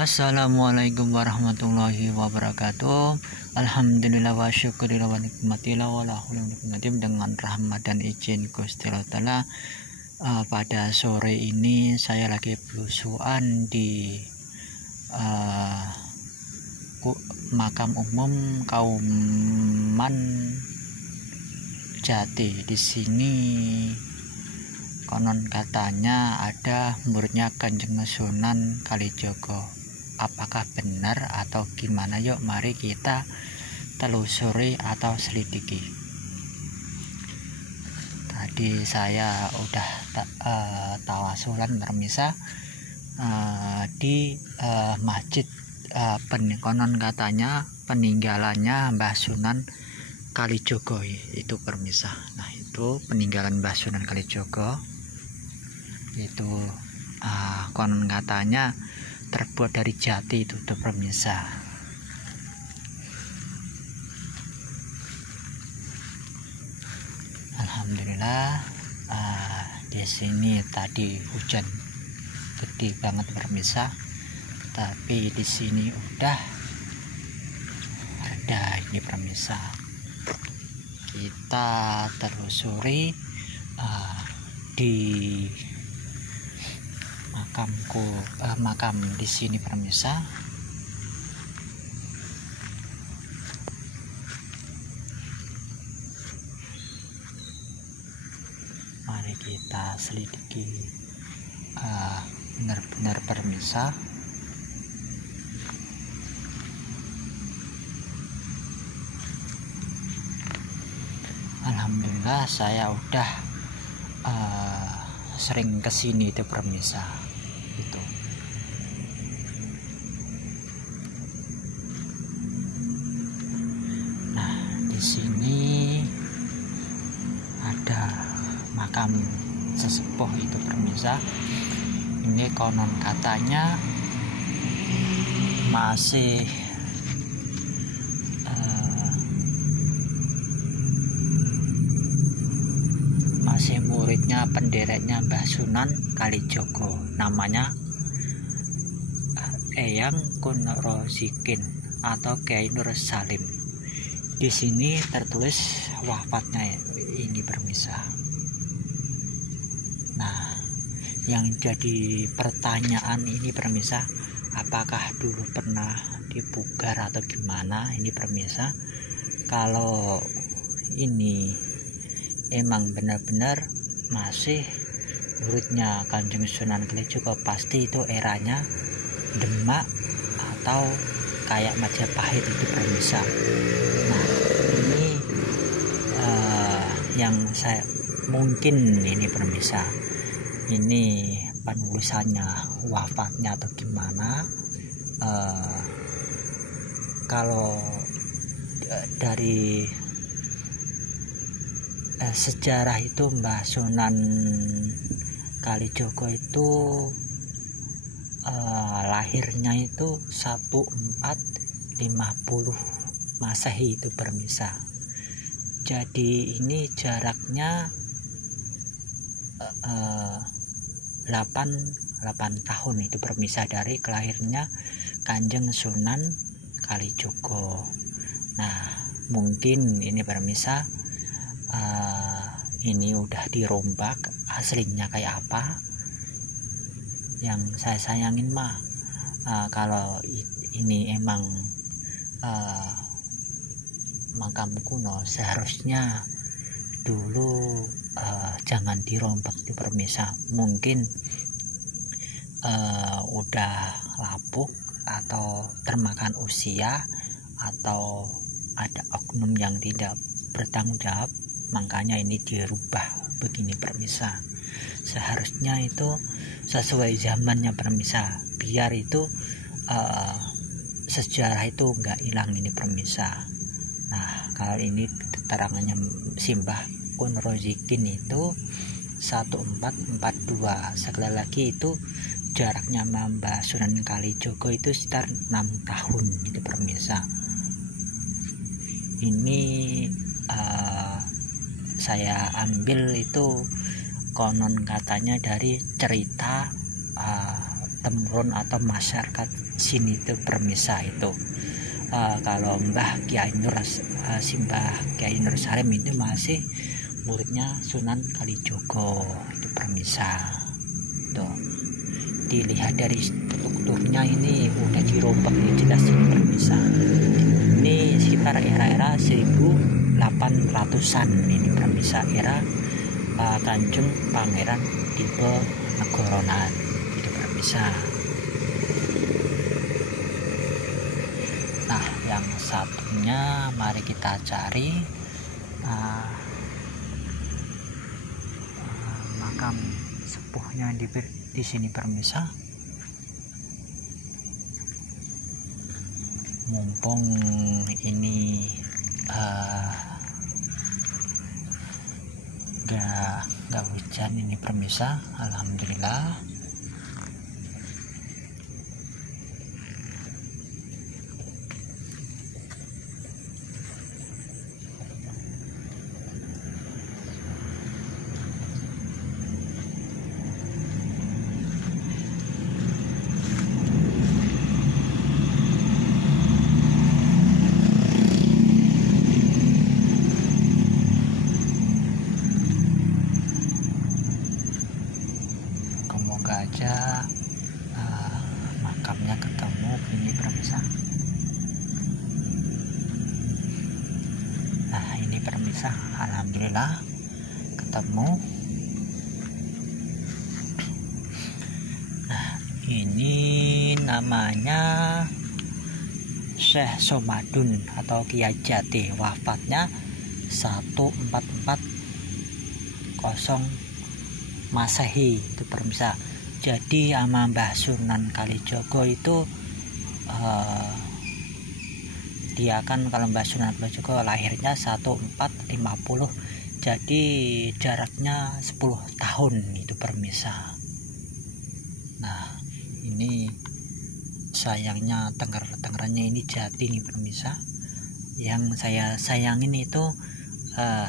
Assalamualaikum warahmatullahi wabarakatuh. Alhamdulillah wa syukurillah wa nikmatillah wa la haula wa la quwwata illa billah. Dengan rahmat dan izin Gusti Allah Ta'ala, pada sore ini saya lagi belusuan di makam umum Kauman Jati. Di sini konon katanya ada muridnya Kanjeng Sunan Kalijogo. Apakah benar atau gimana? Yuk mari kita telusuri atau selidiki. Tadi saya udah tawasulan permisa di masjid konon katanya peninggalannya Mbah Sunan Kalijogo itu permisa. Nah, itu peninggalan Mbah Sunan Kalijogo itu konon katanya terbuat dari jati itu permisa. Alhamdulillah di sini tadi hujan gede banget permisa, tapi di sini udah ada ini permisa. Kita telusuri di makam di sini permisa. Mari kita selidiki benar-benar permisa. Alhamdulillah saya udah sering kesini itu permisa. Itu nah, di sini ada makam sesepuh itu permisa. Ini konon katanya masih muridnya pendereknya Mbah Sunan Kalijogo, namanya Eyang Kunorozikin atau Kyai Nur Salim. Di sini tertulis wafatnya ini permisa. Nah, yang jadi pertanyaan ini permisa, apakah dulu pernah dipugar atau gimana ini permisa? Kalau ini emang benar-benar masih muridnya Kanjeng Sunan Kalijogo, pasti itu eranya Demak atau kayak Majapahit itu permisa. Nah, ini yang saya mungkin ini permisa, ini penulisannya wafatnya atau gimana. Kalau dari sejarah itu Mbah Sunan Kalijogo itu lahirnya itu 1450 Masehi itu permisa. Jadi ini jaraknya 8 tahun itu permisa dari kelahirnya Kanjeng Sunan Kalijogo. Nah, mungkin ini permisa ini udah dirombak, aslinya kayak apa. Yang saya sayangin mah kalau ini emang makam kuno, seharusnya dulu jangan dirombak di permisa. Mungkin udah lapuk atau termakan usia, atau ada oknum yang tidak bertanggung jawab, makanya ini dirubah begini permisa. Seharusnya itu sesuai zamannya permisa, biar itu sejarah itu nggak hilang ini permisa. Nah, kalau ini keterangannya Simbah Kunorozikin itu 1442. Sekali lagi itu jaraknya Mbah Sunan Kalijogo itu sekitar 6 tahun itu permisa. Ini saya ambil itu konon katanya dari cerita temurun atau masyarakat sini itu permisa itu. Kalau Mbah Kiai Nur Simbah Kiai Nur Salim itu masih muridnya Sunan Kalijogo, itu permisa. Tuh, dilihat dari strukturnya ini udah dirombak, ini jelas ini permisa. Ini sekitar era-era 1800-an ini permisa, era Kanjeng Pangeran Diponegoronan, itu permisa. Nah, yang satunya mari kita cari makam sepuhnya di sini permisa. Mumpung ini gak hujan ini permisa, alhamdulillah. Semoga aja makamnya ketemu ini permisa. Nah, ini permisa, alhamdulillah ketemu. Nah, ini namanya Syekh Somadun atau Kiai Jati, wafatnya 1440 Masehi, itu permisa. Jadi sama Mbah Sunan Kalijogo itu dia kan, kalau Mbah Sunan Kalijogo lahirnya 1450, jadi jaraknya 10 tahun, itu permisa. Nah, ini sayangnya tengerannya ini Jati nih permisa. Yang saya sayangin itu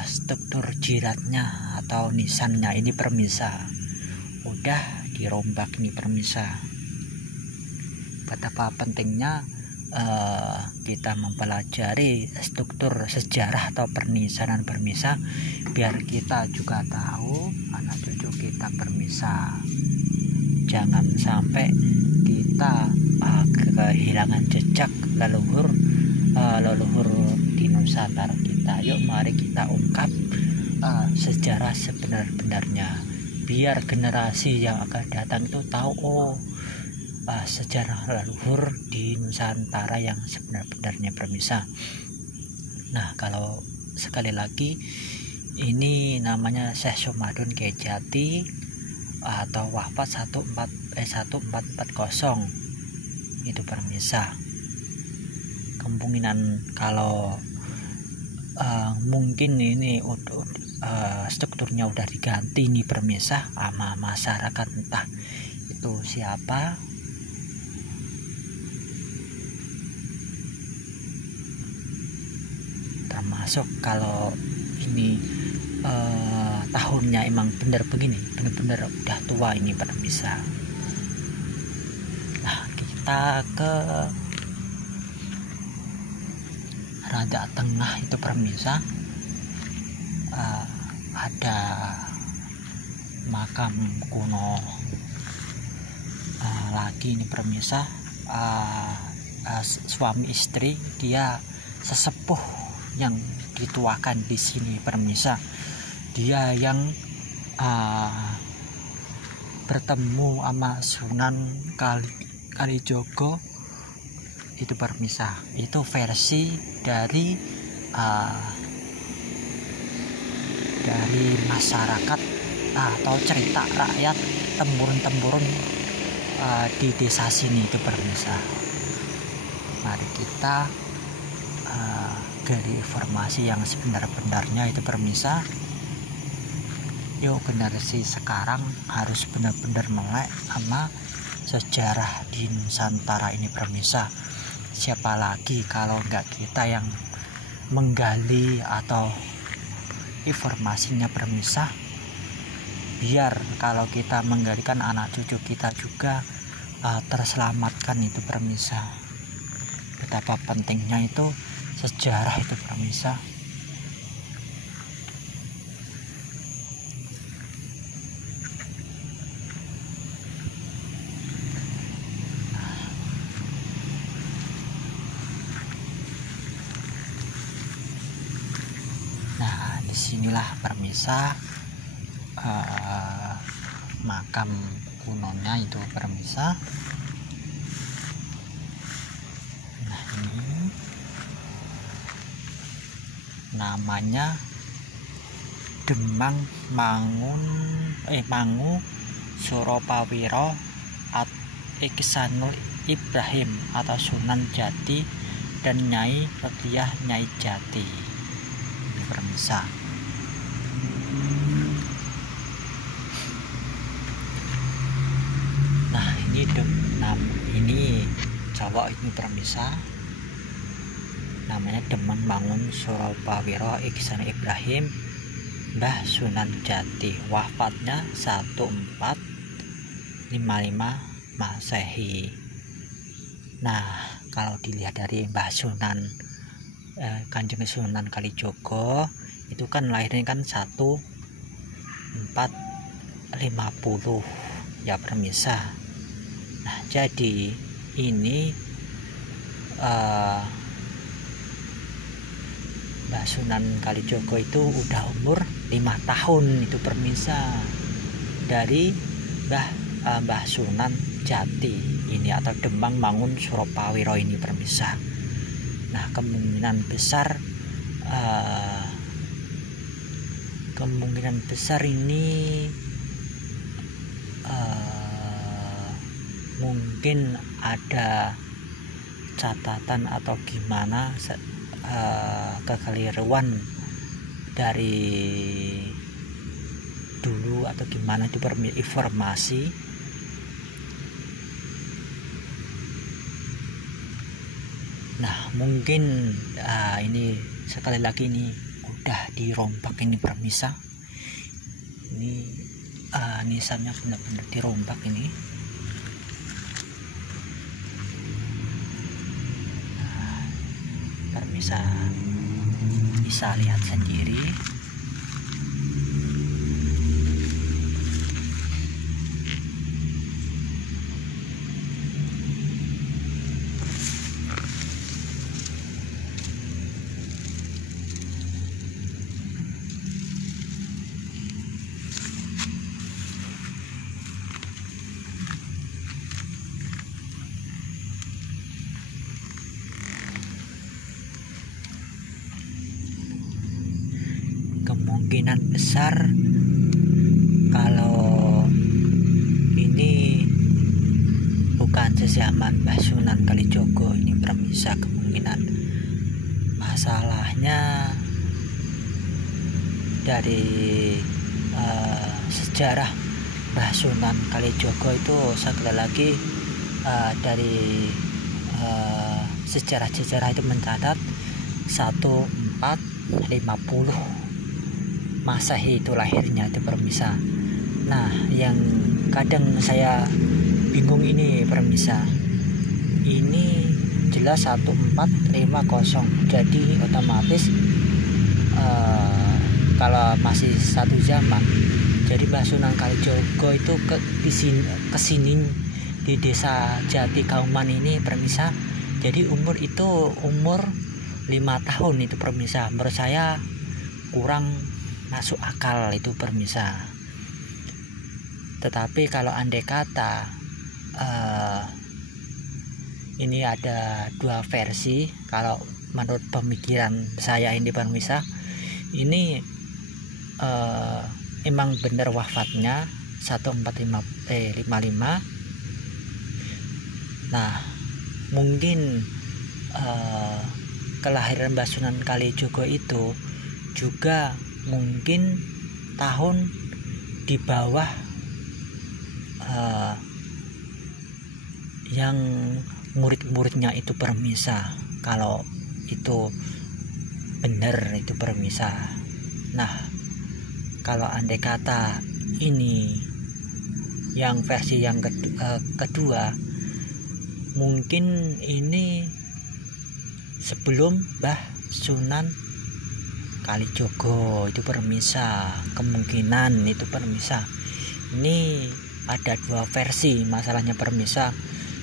struktur jiratnya atau nisannya ini permisa udah dirombak nih permisa. Betapa pentingnya kita mempelajari struktur sejarah atau pernisanan permisa, biar kita juga tahu anak cucu kita permisa. Jangan sampai kita kehilangan jejak leluhur di Nusantara kita. Yuk mari kita ungkap sejarah sebenar-benarnya, biar generasi yang akan datang itu tahu sejarah leluhur di Nusantara yang sebenar-benarnya permisa. Nah, kalau sekali lagi ini namanya Syekh Somadun Kiai Jati atau wafat 1440, itu permisa. Kemungkinan kalau mungkin ini strukturnya udah diganti nih permisa sama masyarakat, entah itu siapa. Termasuk kalau ini tahunnya emang bener begini, bener-bener udah tua ini permisa. Nah, kita ke rada tengah itu permisa, ada makam kuno lagi ini permisa. Suami istri, dia sesepuh yang dituakan di sini permisa. Dia yang bertemu sama Sunan Kalijogo, itu permisa. Itu versi dari masyarakat atau cerita rakyat temurun-temurun di desa sini, itu permisa. Mari kita gali informasi yang sebenar-benarnya, itu permisa. Yuk, generasi sekarang harus benar-benar melek sama sejarah di Nusantara ini permisa. Siapa lagi kalau enggak kita yang menggali atau informasinya permisa, biar kalau kita menggalikan anak cucu kita juga terselamatkan itu permisa. Betapa pentingnya itu sejarah itu permisa. Nah, disinilah permisa makam kunonya itu permisa. Nah, ini namanya Demang Mangu Suropawiro Iksanul Ibrahim atau Sunan Jati dan Nyai Rodiah Nyai Jati. Ini permisa. Nah, ini Jawa ini permisa. Namanya Demang Mangun Suropawiro Iksanul Ibrahim Mbah Sunan Jati. Wafatnya 1455 Masehi. Nah, kalau dilihat dari Mbah Sunan Kanjeng Sunan Kalijogo itu kan lahirnya kan 1450 ya permisa. Nah, jadi ini Mbah Sunan Kalijogo itu udah umur 5 tahun itu permisa dari Mbah Sunan Jati ini atau Demang Mangun Suropawiro ini permisa. Nah, kemungkinan besar ini mungkin ada catatan atau gimana kekeliruan dari dulu atau gimana itu informasi. Nah, mungkin ini sekali lagi ini udah dirombak ini permisa. Ini nisannya benar-benar dirombak ini. Nah, permisa bisa lihat sendiri. Kemungkinan besar kalau ini bukan sezaman Mbah Sunan Kalijogo ini permisa, kemungkinan masalahnya dari sejarah Mbah Sunan Kalijogo itu sekali lagi dari sejarah-sejarah itu mencatat 1450 Masehi itu lahirnya itu permisa. Nah, yang kadang saya bingung ini permisa, ini jelas 1450, jadi otomatis kalau masih satu zaman, jadi Mbah Sunan Kalijogo itu kesini di desa Jati Kauman ini permisa, jadi umur 5 tahun itu permisa. Menurut saya kurang masuk akal itu permisa. Tetapi kalau andai kata ini ada dua versi, kalau menurut pemikiran saya ini permisa, ini emang benar wafatnya 1455. Nah, mungkin kelahiran Mbah Sunan Kalijogo itu juga mungkin tahun di bawah yang murid-muridnya itu permisa, kalau itu benar itu permisa. Nah, kalau andai kata ini yang versi yang kedua mungkin ini sebelum Mbah Sunan Kalijogo itu permisa, kemungkinan itu permisa. Ini ada dua versi masalahnya permisa.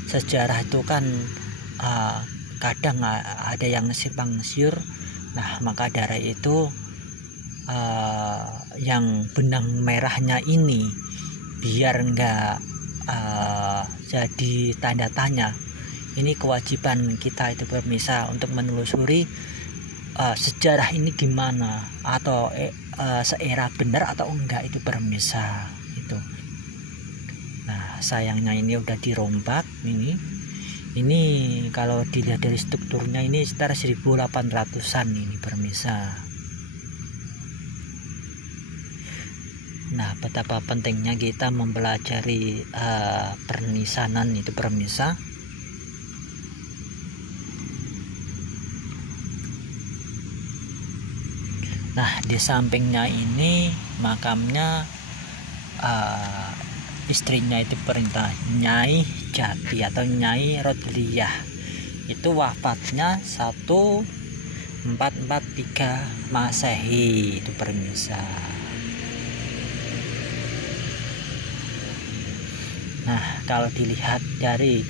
Sejarah itu kan kadang ada yang simpang siur. Nah, maka dari itu yang benang merahnya ini biar enggak jadi tanda tanya, ini kewajiban kita itu permisa untuk menelusuri sejarah ini gimana, atau seera benar atau enggak itu permisa itu. Nah, sayangnya ini udah dirombak ini kalau dilihat dari strukturnya ini sekitar 1800-an ini permisa. Nah, betapa pentingnya kita mempelajari pernisanan itu permisa. Nah, di sampingnya ini makamnya istrinya itu perintah Nyai Jati atau Nyai Rodliyah. Itu wafatnya 1443 Masehi itu permisa. Nah, kalau dilihat dari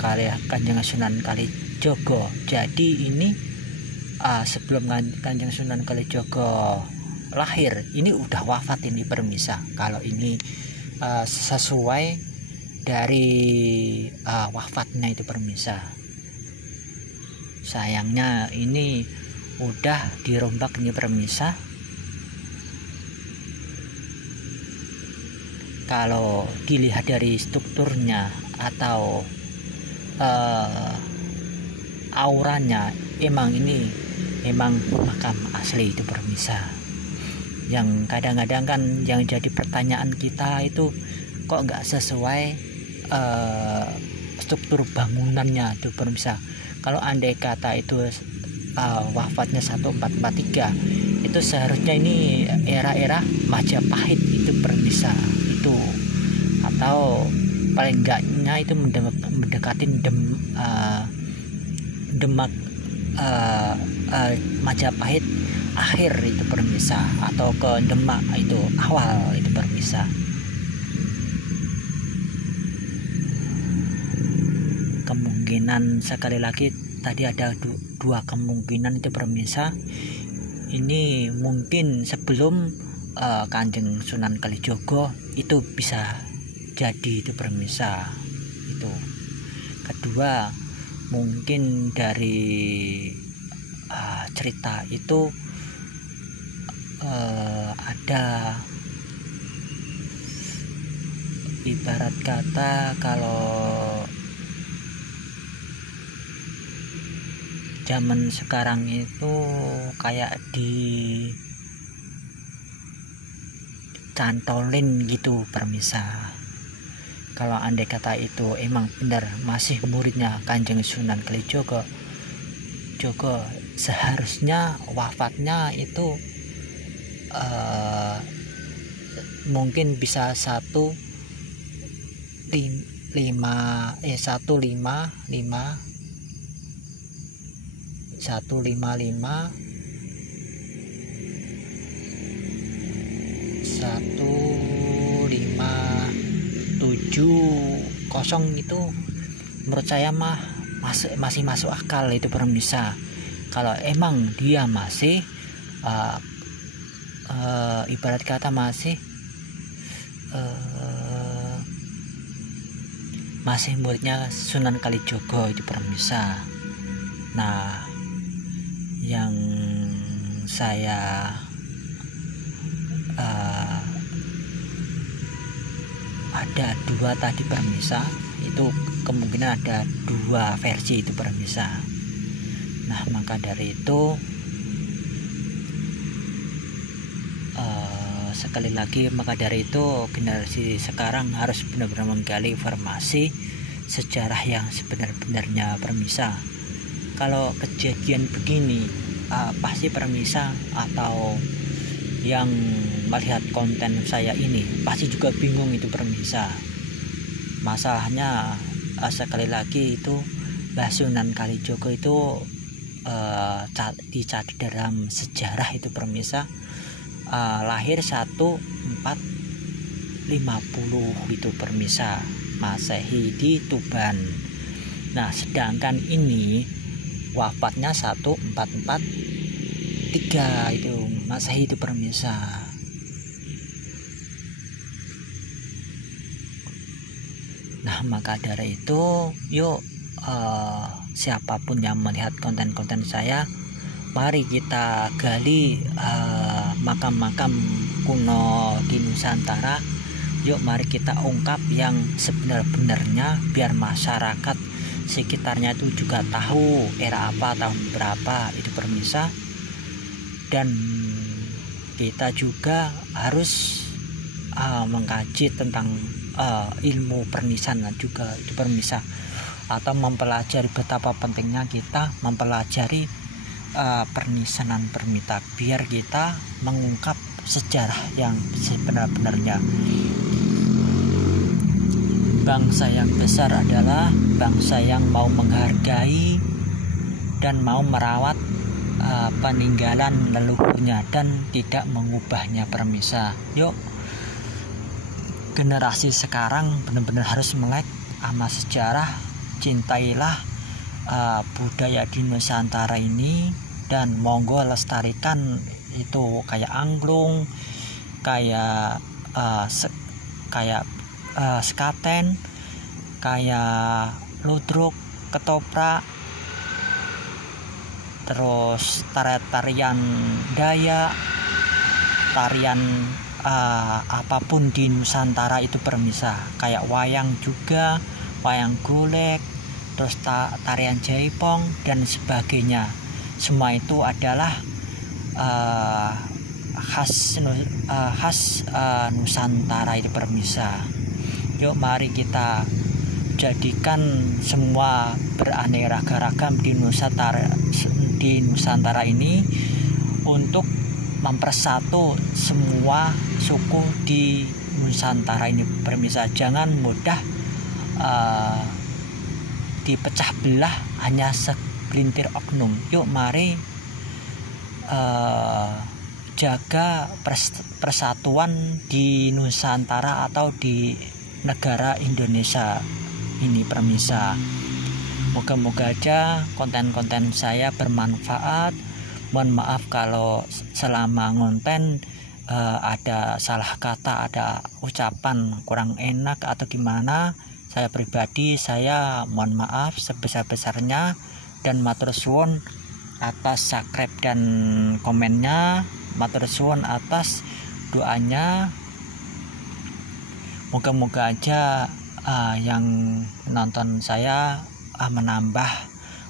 karya Kanjeng Sunan Kalijogo, jadi ini sebelum Kanjeng Sunan Kalijogo lahir ini udah wafat ini permisa. Kalau ini sesuai dari wafatnya itu permisa. Sayangnya ini udah dirombak ini permisa. Kalau dilihat dari strukturnya atau auranya, emang makam asli itu permisa. Yang kadang-kadang kan yang jadi pertanyaan kita itu kok nggak sesuai struktur bangunannya itu permisa. Kalau andai kata itu wafatnya 1443, itu seharusnya ini era-era Majapahit itu permisa itu, atau paling enggaknya itu mendekatin Demak Majapahit akhir itu permisa, atau ke Demak itu awal itu permisa. Kemungkinan sekali lagi tadi ada dua kemungkinan itu permisa. Ini mungkin sebelum Kanjeng Sunan Kalijogo itu bisa jadi itu permisa itu. Kedua, mungkin dari cerita itu ada ibarat kata kalau zaman sekarang itu kayak dicantolin gitu permisa. Kalau andai kata itu emang benar masih muridnya Kanjeng Sunan Kalijogo, seharusnya wafatnya itu mungkin bisa 1570 itu menurut saya mah masih masuk akal itu permisa. Kalau emang dia masih ibarat kata masih muridnya Sunan Kalijogo itu permisa. Nah, yang saya ada dua tadi permisa, itu kemungkinan ada dua versi itu permisa. Nah, maka dari itu sekali lagi, maka dari itu generasi sekarang harus benar-benar menggali informasi sejarah yang sebenar-benarnya permisa. Kalau kejadian begini pasti permisa, atau yang melihat konten saya ini pasti juga bingung itu permisa. Masalahnya sekali lagi itu Mbah Sunan Kalijogo itu dicatat dalam sejarah itu permisa lahir 1450 itu permisa Masehi di Tuban. Nah sedangkan ini wafatnya 1443 itu Masehi itu permisa. Nah maka dari itu yuk siapapun yang melihat konten-konten saya, mari kita gali makam-makam kuno di Nusantara. Yuk mari kita ungkap yang sebenar-benarnya biar masyarakat sekitarnya itu juga tahu era apa, tahun berapa itu permisa. Dan kita juga harus mengkaji tentang ilmu pernisan juga itu permisa, atau mempelajari betapa pentingnya kita mempelajari pernisanan permita biar kita mengungkap sejarah yang sebenar-benarnya. Bangsa yang besar adalah bangsa yang mau menghargai dan mau merawat peninggalan leluhurnya dan tidak mengubahnya permisa. Yuk generasi sekarang benar-benar harus melek sama sejarah, cintailah budaya di Nusantara ini, dan monggo lestarikan itu kayak angklung, kayak sekaten, kayak ludruk, ketoprak, terus tarian Dayak, tarian apapun di Nusantara itu permisa, kayak wayang juga, wayang golek, terus tarian jaipong dan sebagainya. Semua itu adalah khas Nusantara itu permisa. Yuk mari kita jadikan semua beraneka ragam di Nusantara ini untuk mempersatu semua suku di Nusantara ini permisa. Jangan mudah dipecah belah hanya segelintir oknum. Yuk mari jaga persatuan di Nusantara atau di negara Indonesia ini permisa. Moga-moga aja konten-konten saya bermanfaat. Mohon maaf kalau selama ngonten ada salah kata, ada ucapan kurang enak atau gimana. Saya pribadi saya mohon maaf sebesar-besarnya, dan matur suwun atas subscribe dan komennya, matur suwun atas doanya. Moga-moga aja yang menonton saya menambah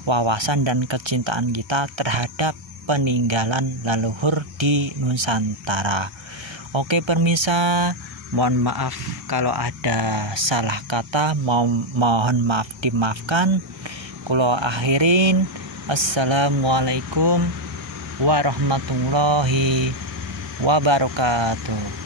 wawasan dan kecintaan kita terhadap peninggalan leluhur di Nusantara. Oke permisa, mohon maaf kalau ada salah kata, mohon maaf dimaafkan. Kulo akhirin, assalamualaikum warahmatullahi wabarakatuh.